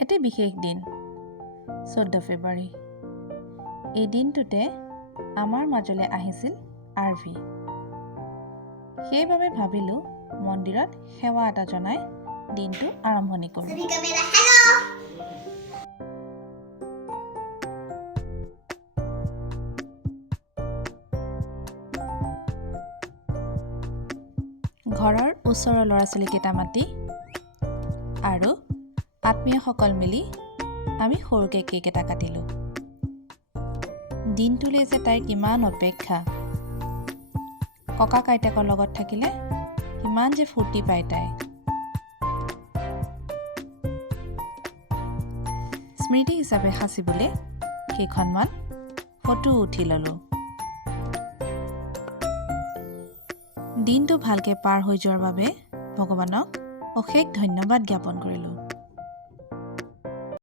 এটি বিশেষ দিন 14 ফেব্ৰুৱাৰী। এই দিনটোতে আমাৰ মাজলৈ আহিছিল আৰভি। সেইবাবে ভাবিলোঁ মন্দিৰত সেৱা এটা জনাই দিনটো আৰম্ভণি কৰোঁ। ঘৰৰ ওচৰৰ ল'ৰা ছোৱালীকেইটা মাতি আৰু আত্মীয়সকল মিলি আমি সৰুকৈ কেক এটা কাটিলোঁ। দিনটোলৈ যে তাইৰ কিমান অপেক্ষা। ককা আইতাকৰ লগত থাকিলে কিমান যে ফূৰ্তি পায় তাই। স্মৃতি হিচাপে সাঁচিবলৈ কেইখনমান ফটো উঠি ল'লোঁ। দিনটো ভালকৈ পাৰ হৈ যোৱাৰ বাবে ভগৱানক অশেষ ধন্যবাদ জ্ঞাপন কৰিলোঁ।